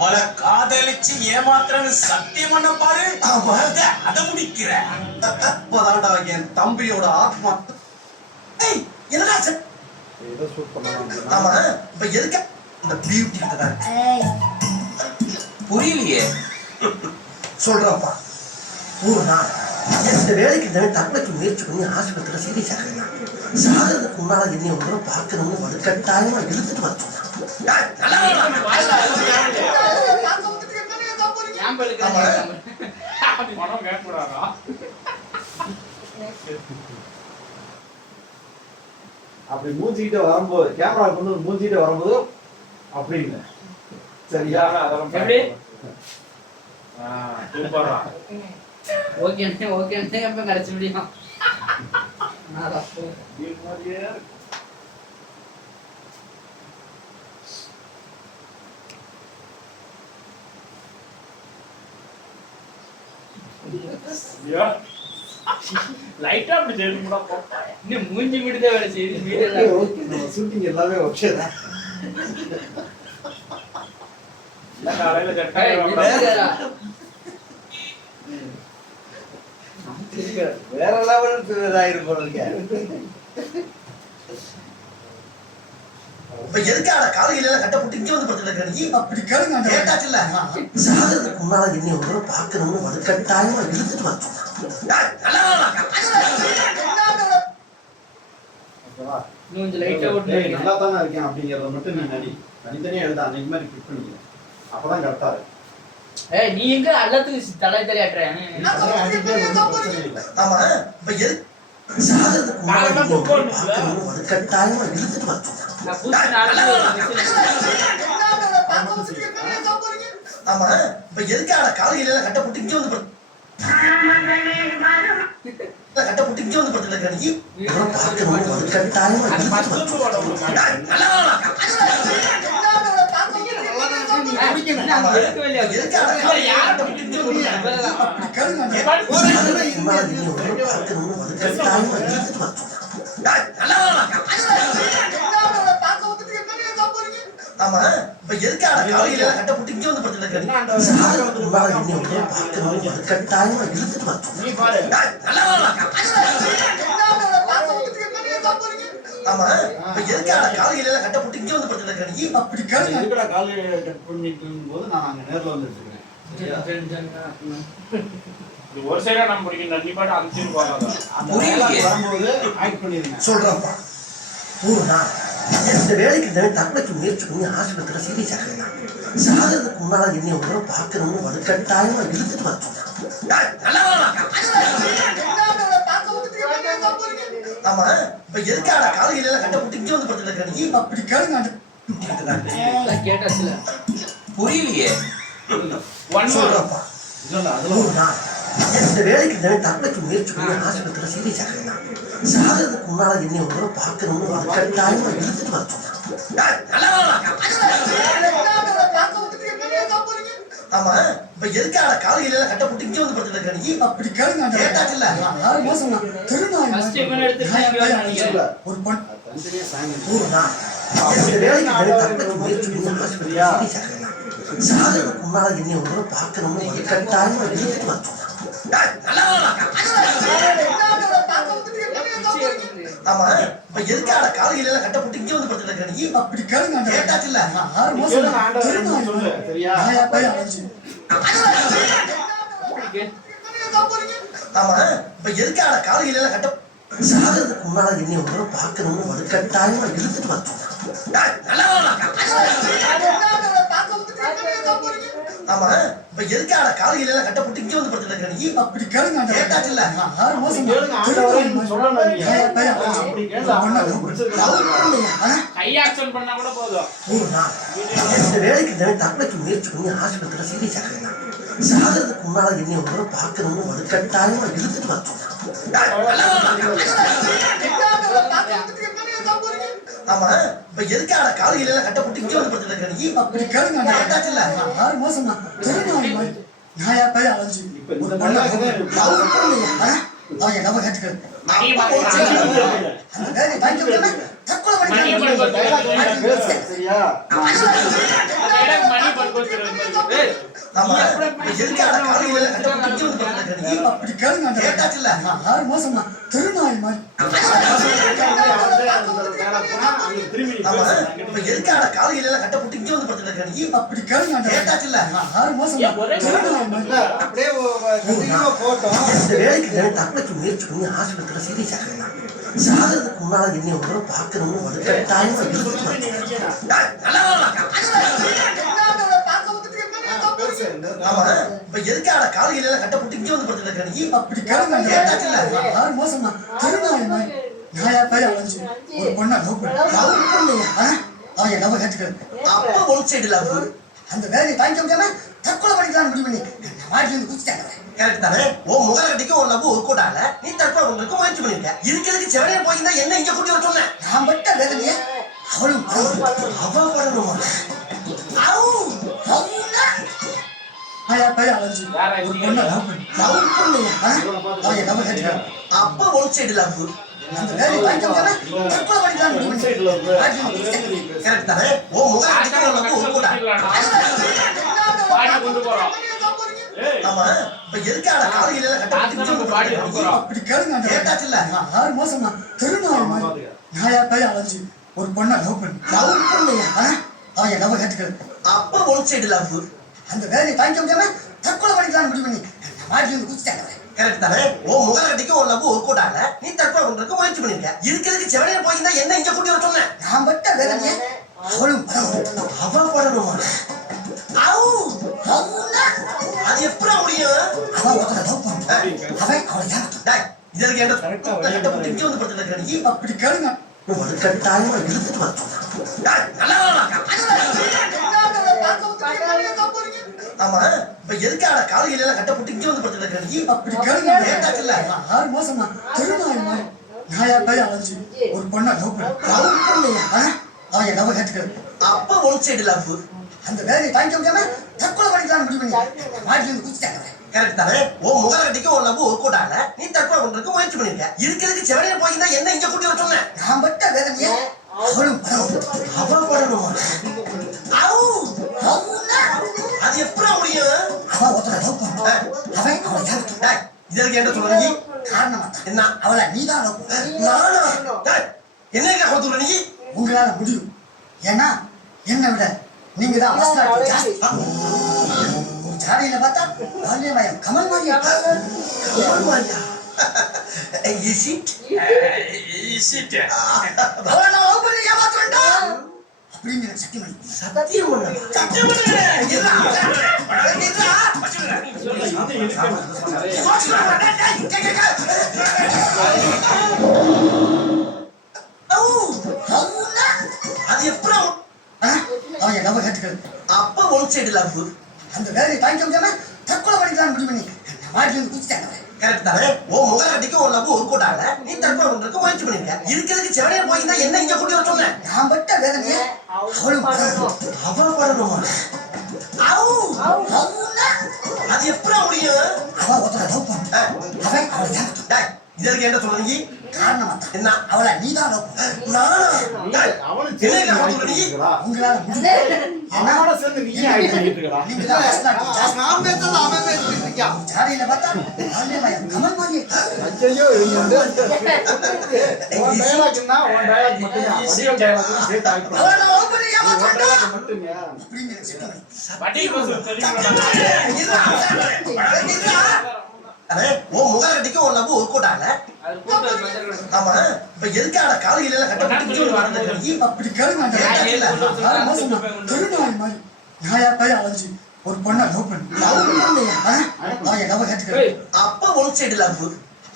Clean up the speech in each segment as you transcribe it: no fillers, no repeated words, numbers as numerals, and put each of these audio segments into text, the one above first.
அவளை காதலிச்சு ஏமாத்துறன்னு சத்தியம் பண்ண பாரு. அதை முடிக்கிற அப்பதான்டா என் தம்பியோட ஆத்மா. என்னடா ஏதோ ஷூட் பண்ணலாம். ஆமா இப்ப எதுக்கு இந்த பியூட்டி கிட்ட புரியலையே. சொல்றப்பா ஒரு நாள் இந்த வேலைக்கு தற்கொலைக்கு முயற்சி பண்ணி ஆஸ்பத்திரியில் சீரியஸ் ஆகிறான். சாகிறதுக்கு முன்னால என்னை ஒரு தடவை பார்க்கணும்னு வலுக்கட்டாயமா இழுத்துட்டு வந்தோம். அப்படி மூஞ்சிக்கிட்ட வரும்போது கேமரா கொண்டு மூஞ்சிக்கிட்ட வரும்போது அப்படின்னு சரியா ஓகே ஓகே எப்ப கிடைச்சு முடியும். லைட்டா அப்படி தெரியுமா இன்னும் மூஞ்சி முடிதே வேலை செய்யுது. ஷூட்டிங் எல்லாமே ஓகே தான். காலையில வேற லெவல் இதாயிருக்கும். எதுக்காக காலையில கட்ட போட்டு இங்க வந்து படுத்துட்டு அப்படி கேட்டாச்சுல்ல. சாகிறதுக்கு முன்னால என்னை ஒரு தடவை பார்க்கணும்னு வலுக்கட்டாயமா இழுத்துட்டு வந்தோம். நல்லா தானே இருக்கேன் அப்படிங்கறத மட்டும் நீ தனித்தனியா எழுத அன்னைக்கு மாதிரி கிளிக் பண்ணிக்க. அப்பதான் கரெக்டா இருக்கு. நீ எங்க அல்லத்துக்கு தலை தலையாட்டுற. ஆமா இப்ப எது சாகிறதுக்கு முன்னால வலுக்கட்டாயமா இழுத்துட்டு வந்தோம். ஆமா இப்ப எதுக்காக காலையில கட்ட போட்டு இங்க வந்து கட்ட போட்டு இங்க வந்து படுத்துட்டு ஆமா இப்ப எதுக்காக காலையில கட்ட போட்டு இங்க வந்து படுத்துட்டு கட்டாயமா இழுத்துட்டு வந்தோம். ஆமா இப்ப எதுக்காக காலையில கட்ட போட்டு இங்க வந்து படுத்துட்டு அப்படி எதுக்குடா காலையில கட் பண்ணிட்டு இருக்கும்போது நான் அங்க நேர்ல வந்து எடுத்துக்கிறேன். ஒரு சைடா நம்ம பிடிக்கும் தண்ணி பாட்டு அனுப்பிச்சு வரும்போது ஆக்ட் பண்ணிருங்க. சொல்றப்பா ஒரு நாள் இந்த வேலைக்கு தற்கொலைக்கு முயற்சி பண்ணி ஆஸ்பத்திரியில் சீரியஸ் ஆகிறான். சாகிறதுக்கு முன்னால என்னை ஒரு தடவை பார்க்கணும்னு வலுக்கட்டாயமா இழுத்துட்டு வந்தோம். ஆமா இப்ப எதுக்காக காலையில கட்ட போட்டு இங்க வந்து படுத்துட்டு அப்படி கேட்டாச்சுல புரியலையே. சொல்றப்பா ஒரு நாள் இந்த வேலைக்கு தற்கொலைக்கு முயற்சி பண்ணி ஆஸ்பத்திரியில் சீரியஸ் ஆகிறான். சாகிறதுக்கு முன்னால என்னை ஒரு தடவை பார்க்கணும்னு வலுக்கட்டாயமா இழுத்துட்டு வந்தோம். ஆமா இப்ப எதுக்காக காலையில கட்ட போட்டு இங்க வந்து படுத்துட்டு அப்படி கேட்டாச்சுல்ல. ஒரு நாள் இந்த வேலைக்கு தற்கொலைக்கு முயற்சி பண்ணி ஆஸ்பத்திரியில் சீரியஸ் ஆகிறான். சாகிறதுக்கு முன்னால என்னை ஒரு தடவை பார்க்கணும்னு வலுக்கட்டாயமா இழுத்துட்டு வந்தோம். ஆமா இப்ப எதுக்காக காலையில கட்ட போட்டு இங்க வந்து படுத்துட்டு அப்படி கேட்டாச்சுல்ல. சரியா ஆமா இப்ப எதுக்காக காலையில கட்ட சாகிறதுக்கு முன்னால என்னை ஒரு தடவை பார்க்கணும்னு வலுக்கட்டாயமா இழுத்துட்டு வந்தோம். ஆமா இப்ப எதுக்காக காலையில கட்ட போட்டு இங்க வந்து படுத்துட்டு அப்படி கேட்டாச்சுல்ல. ஒரு நாள் இந்த வேலைக்கு தற்கொலைக்கு முயற்சி பண்ணி ஆஸ்பத்திரியில் சீரியஸ் ஆகிறான். சாகிறதுக்கு முன்னால என்னை ஒரு தடவை பார்க்கணும்னு வலுக்கட்டாயமா இழுத்துட்டு வந்தோம். ஆமா இப்ப எதுக்காக காலையில கட்ட போட்டு இங்க வந்து படுத்துட்டு அப்படி கேட்டாச்சுல்ல. சரியா ஆமா. நீ எப்படி இப்படி எதுக்காக காலையில கட்டப்பட்டு இங்க வந்து படுத்துக்கிற நீ? அப்படி கேளுங்க அந்த கேட்டாச்சுல்ல? 6 மாசமா திருநாய் மாதிரி திரும்பி நீ ஆமா. பேசு. இப்ப எதுக்காக காலையில கட்டப்பட்டு இங்க வந்து படுத்துக்கிற நீ? அப்படி கேளுங்க அந்த கேட்டாச்சுல்ல? 6 மாசமா திருநாய் மாதிரி அப்படியே கண்டினியூவா போட்டோம். இந்த வேலைக்கு நான் தற்கொலைக்கு முயற்சி பண்ணி ஆஸ்பத்திரியில சீரியஸ் ஆகிறேன். சாகிறதுக்கு முன்னால என்னை ஒரு தடவை பார்க்கணும்னு ஒரு கட்டாயமா இருக்கு. நல்லா பெருசு. ஆமா. இப்ப எதுக்காக காலையில கட்டப்பட்டு இங்க வந்து படுத்துக்கிற நீ? அப்படி கேளுங்க அந்த கேட்டாச்சுல்ல? 6 மாசமா திருநாய் மாதிரி நாயா பேய் அலைஞ்சு ஒரு பொண்ணை லவ் பண்ண லவ் பண்ணியா? அவன் என்ன கேட்டுக்கிறது அப்ப ஒன் சைடு லவ். அந்த வேலையை தாங்கிக்க முடியாம தற்கொலை பண்ணிக்கலாம்னு முடிவு பண்ணி மாட்டில இருந்து குதிச்சிட்டாங்க கரெக்ட் தானே? உன் முகல கட்டிக்கு ஒரு லவ் ஒரு கூட்டால நீ தற்கொலை பண்றதுக்கு முயற்சி பண்ணிருக்க. இதுக்கு செவனையா போயிருந்தா என்ன இங்க கூட்டி வர சொன்னேன்? நான் பட்ட வேதனையே அவளும் அவ படணுமா? நாயா பேய் அலைஞ்சு ஒரு பொண்ணை லவ் பண்ணி லவ் பண்ணியா? அவன் என்ன கேட்டுக்கிறது அப்ப ஒன் சைடு லவ். அந்த வேலையை தாங்கிக்க முடியாம தற்கொலை பண்ணிக்கலாம்னு முடிவு பண்ணி மாட்டில இருந்து குதிச்சிட்டாங்க கரெக்ட் தானே? உன் முகல கட்டிக்கு ஒரு லவ் ஒரு கூட்டால. பாடி கொண்டு போறோம். ஏய், ஆமா. இப்ப எதுக்காக காலையில கட்டப்பட்டு இங்க வந்து பாடி படுத்துக்கிற கொண்டு நீ? போறோம். அப்படி கேளுங்க அந்த கேட்டாச்சுல்ல? 6 மாசமா திருநாய் மாதிரி நாயா பேய் அலைஞ்சு ஒரு பொண்ணை லவ் பண்ணி லவ் பண்ணியா? அவன் என்ன கேட்டுக்கிறது அப்ப ஒன் சைடு லவ். அந்த வேலையை தாங்கிக்க முடியாம தற்கொலை பண்ணிக்கலாம்னு முடிவு பண்ணி மாட்டில இருந்து குதிச்சிட்டாங்க கரெக்ட் தானே? உன் முகல கட்டிக்கு ஒரு லவ் ஒரு கூட்டால நீ தற்கொலை பண்றதுக்கு முயற்சி பண்ணிருக்க. இதுக்கு செவனையா போயிருந்தா என்ன இங்க கூட்டி வர சொன்னேன்? நான் பட்ட வேதனையே அவளும் அவ படணுமா? அது எப்படா முடியும்? அவன் ஒருத்தனை லவ் பண்ண அவன் அவளை ஏமாத்த டேய், இதற்கு என்ன கட்டப்பட்டு இங்க வந்து படுத்துக்கிற நீ? அப்படி கேளுங்க ஒரு கட்டாயமா இழுத்துட்டு வர சொன்னேன். டேய், நல்லா ஆமா. இப்ப எதுக்காக காலையில கட்டப்பட்டு இங்க வந்து படுத்துக்கிற நீ? அப்படி கேளுங்க கேட்டாச்சுல்ல? 6 மாசமா திருநாய் மாதிரி நாயா பேய் அலைஞ்சு ஒரு பொண்ணை லவ் பண்ண லவ் பண்ணியா? அவன் என்ன கேட்டுக்கிறது அப்ப ஒன் சைடு லவ். அந்த வேலையை தாங்கிக்க முடியாம தற்கொலை பண்ணிக்கலாம்னு முடிவு பண்ணி மாட்டில இருந்து குதிச்சிட்டாங்க கரெக்ட் தானே? உன் முகல கட்டிக்கு ஒரு லவ் ஒரு கூட்டால நீ தற்கொலை பண்றதுக்கு முயற்சி பண்ணிருக்க. இதுக்கு செவனையா போயிருந்தா என்ன இங்க கூட்டி வர சொன்னேன்? நான் பட்ட வேதனையே அவளும் அவ படணுமா? அது எப்படா முடியும்? அவன் ஒருத்தனை லவ் பண்ண அவன் அவளை ஏமாத்த டேய், இதற்கு என்ன சொல்ற நீ? காரணமா என்ன? அவளை நீதான் லவ் பண்ண நானா? டேய், என்ன கொடுத்துற நீ? உங்களால முடியும் ஏன்னா என்னை விட நீங்க தான் அவசரம் ஜாஸ்தி ஒரு ஜாடியில பார்த்தா பால்யமயம் கமல் மாதிரியே Is it? Is it? அவளை நான் லவ் பண்ணி ஏமாத்துறேன்டா அப்படின்னு எனக்கு சக்தி மணி சத்தியம் பண்ண. அது எப்படா? அவன் என்ன கேட்டுக்கிறது அப்ப ஒன் சைடு லவ். அந்த வேலையை தாங்கிக்க முடியாம தற்கொலை பண்ணிக்கலாம்னு முடிவு பண்ணி மாட்டில இருந்து குதிச்சிட்டாங்க கரெக்ட் தானே? உன் முகல கட்டிக்கு ஒரு லவ் ஒரு கூட்டால நீ தற்கொலை பண்றதுக்கு முயற்சி பண்ணிருக்க. இதுக்கு செவனையா போயிருந்தா என்ன இங்க கூட்டி வர சொன்னேன்? நான் பட்ட வேதனையே அவளும் அவ படணுமா? அது எப்படா முடியும்? அவன் ஒருத்தனை லவ் பண்ண அவன் அவளை ஏமாத்த டேய், இதற்கு என்ன சொல்ற நீ? காரணமா என்ன? அவளை நீதான் லவ் பண்ண நானா? டேய், என்ன கொடுத்துற நீ? உங்களால முடியும் ஏன்னா அவனோட சேர்ந்து நீ ஆயிட்டு இருக்கடா. நீங்க தான் அவசரம் ஜாஸ்தி நான் பேசுறது அவன் பேசிட்டு இருக்கான். ஜாடியில பார்த்தா பால்யமயம் கமல் மாதிரியே ஐயோ, இவங்க வந்து உன் dialogue-ன்னா உன் dialogue மட்டும்தான். audio dialogue-ன்னு சேர்த்து ஆக்கிடுவாங்க. அவளை நான் லவ் பண்ணி உன் ஏமாத்துறேன்டா dialogue மட்டுங்க. அப்படின்னு எனக்கு சக்தி மணி பாட்டி பேசு, தெரியுமாடா? அடே, உன் முகல கட்டிக்கு ஒரு லவ் ஒரு கூட்டால. அது கூட்டு வந்துருக்கணும். ஆமா. இப்ப எதுக்காக காலையில கட்டப்பட்டு இங்க வந்து படுத்துக்கிற நீ? அப்படி கேளுங்க அந்த கேட்டாச்சுல்ல? 6 மாசமா திருநாய் மாதிரி நாயா பேய் அலைஞ்சு ஒரு பொண்ணை லவ் பண்ண லவ் பண்ணியா? அவன் என்ன கேட்டுக்கிறது அப்ப ஒன் சைடு லவ்.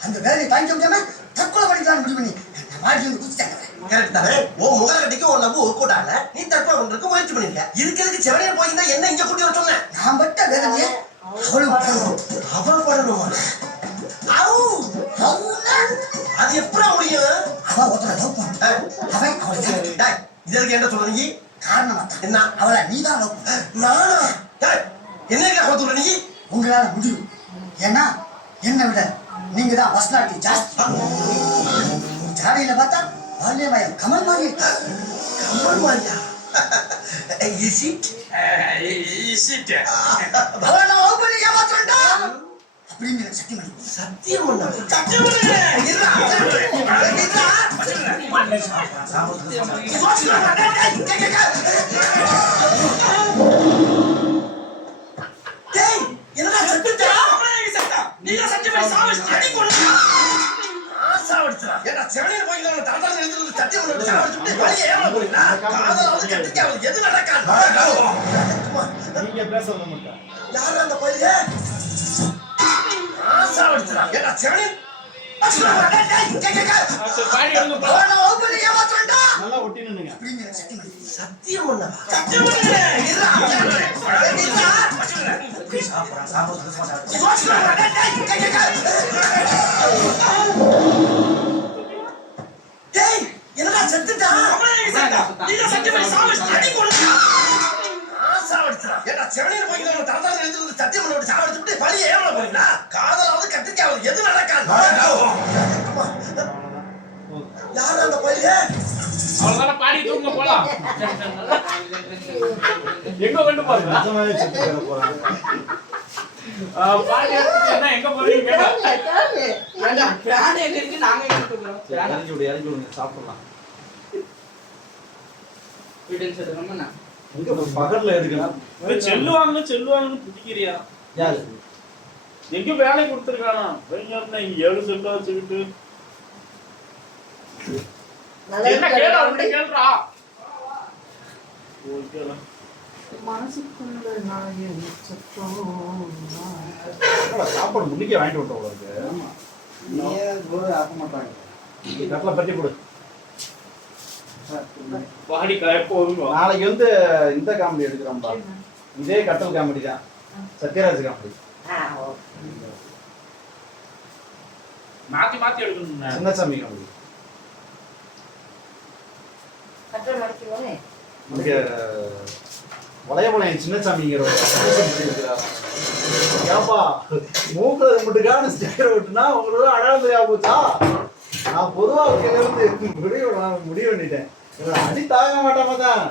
அந்த வேலையை தாங்கிக்க முடியாம தற்கொலை பண்ணிக்கலாம்னு முடிவு பண்ணி மாட்டில இருந்து குதிச்சிட்டாங்க கரெக்ட் தானே? உன் முகல கட்டிக்கு ஒரு லவ் ஒரு கூட்டால நீ தற்கொலை பண்றதுக்கு முயற்சி பண்ணிருக்க. இதுக்கு செவனையா போயிருந்தா என்ன இங்க கூட்டி வர சொன்னேன்? நான் பட்ட வேதனையே அவளும் அவ படணுமா? அது எப்படா முடியும்? அவன் ஒருத்தனை லவ் பண்ண அவன் அவளை ஏமாத்த டேய், இதற்கு என்ன சொல்ற நீ? காரணமா என்ன? அவளை நீதான் லவ் பண்ண நானா? டேய், என்ன கொடுத்துற நீ? உங்களால முடியும் ஏன்னா என்னை விட நீங்க தான் அவசரம் ஜாஸ்தி ஒரு ஜாடியில பார்த்தா பால்யமயம் கமல் மாதிரியே கமல் மாதிரியா? Is it? Is it? அவன் நான் லவ் பண்ணி ஏமாத்துறேன்டா அப்படின்னு எனக்கு சத்தியம் பண்ணி சத்தியம் பண்ண சத்தியம் பண்ணு. இருடா. இருடா. டேய், என்னடா செத்துட்டா? அவனே எங்க செத்தான்? நீங்க சத்தியம் பண்ணி சாவடிச்சு அடி கொள்ளுங்க. சாவடிச்சுடா. ஏன்டா செவனேர் கோயில்ல உள்ள தாத்தால எழுதுறது சத்தியம் பண்ணி சாவடிச்சுட்டு வெளியே ஏமா போறீங்களா? காதலாவது கட்டிக்காவது எது நடக்காது. நீங்க பேசுறது மட்டும் யார் அந்த கோயிலே? சாவடிச்சுடா. ஏன்டா செவனேர் பாடி எடுங்க போ. அவன் நான் லவ் பண்ணி ஏமாத்துறேன்டா நல்லா ஒட்டி நின்னுங்க. அப்படின்னு எனக்கு சத்தியம் பண்ணி சத்தியம் பண்ண சத்தியம் பண்ணு. இருடா. டேய், என்னடா செத்துட்டா? அவனே எங்க செத்தான்? நீங்க சத்தியம் பண்ணி சாவடிச்சு அடி கொள்ளுங்க. சாவடிச்சுடா. ஏன்டா செவனேர் கோயில்ல உள்ள தாத்தால எழுதுறது சத்தியம் பண்ணி சாவடிச்சுட்டு வெளியே ஏமா போறீங்களா? காதலாவது கட்டிக்காவது எது நடக்காது. யார் அந்த கோயிலே? அவ்வளவுதானே பாடி தூங்க போலாம். எங்க கொண்டு போறீங்க? நிஜமாவே செத்து போயிட போறாங்க. பாடி எடுத்துட்டு என்ன எங்க போறீங்க கேட்டா வேண்டாம் பிராணி எங்க இருக்கு நாங்க எங்க இருக்கிறோம் இறங்கி விடுங்க சாப்பிடலாம். வீடியோஸ் எடுக்கணும்னா எங்க பகல்ல எடுக்கணும். செல்லுவாங்கன்னு பிடிக்கிறியா? யாரு? எங்க வேலை கொடுத்துருக்கானா? இங்க 7 செல்ல வச்சுக்கிட்டு என்ன கேளா உன்னை கேளுடா. மனசுக்குள்ள நாயன் சத்தம் சாப்பாடு முடிக்க வாங்கிட்டு விட்டோம் உங்களுக்கு. நீயே கூட ஆக்க மாட்டாங்க. நீ கட்டல பட்டி கொடு. பாடி எப்போ வருங்க? நாளைக்கு வந்து இந்த காமெடி எடுக்கிறோம்பா. இதே கட்டல் காமெடி தான். சத்யராஜ் காமெடி. மாத்தி மாத்தி எடுக்கணும். சின்னசாமி காமெடி. இங்க வளையபாளையம் சின்னசாமிங்கிற ஒரு இருக்கிறாரா? ஏப்பா மூக்குல மட்டுக்கான ஸ்டிக்கர் விட்டுனா உங்களுக்கு அடையாளம் தெரியாம போச்சா? நான் பொதுவா இருந்து முடிவு பண்ணிட்டேன். அடி தாங்க மாட்டாம தான்.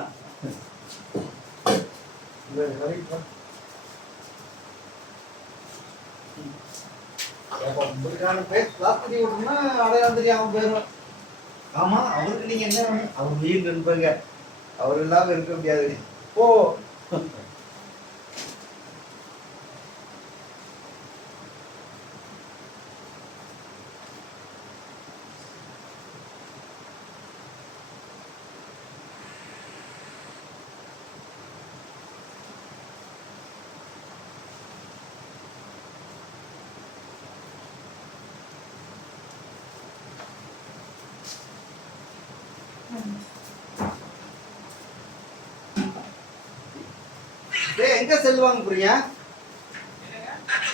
அடையாளம் தெரியாம போயிடும். ஆமா, அவருக்கு நீங்க என்ன வேணும்? அவர் உயிர் நண்பங்க. அவர் இல்லாம இருக்க முடியாது. ஓ எங்க செல்வாங்க போறீங்க?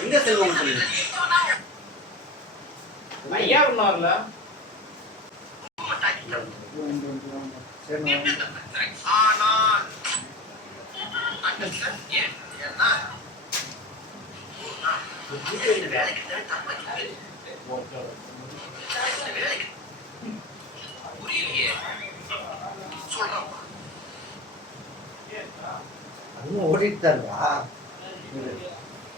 எங்க செல்வாங்க போறீங்க? ஐயா இருந்தார்ல ஓடிட்டு தான் இருக்கா?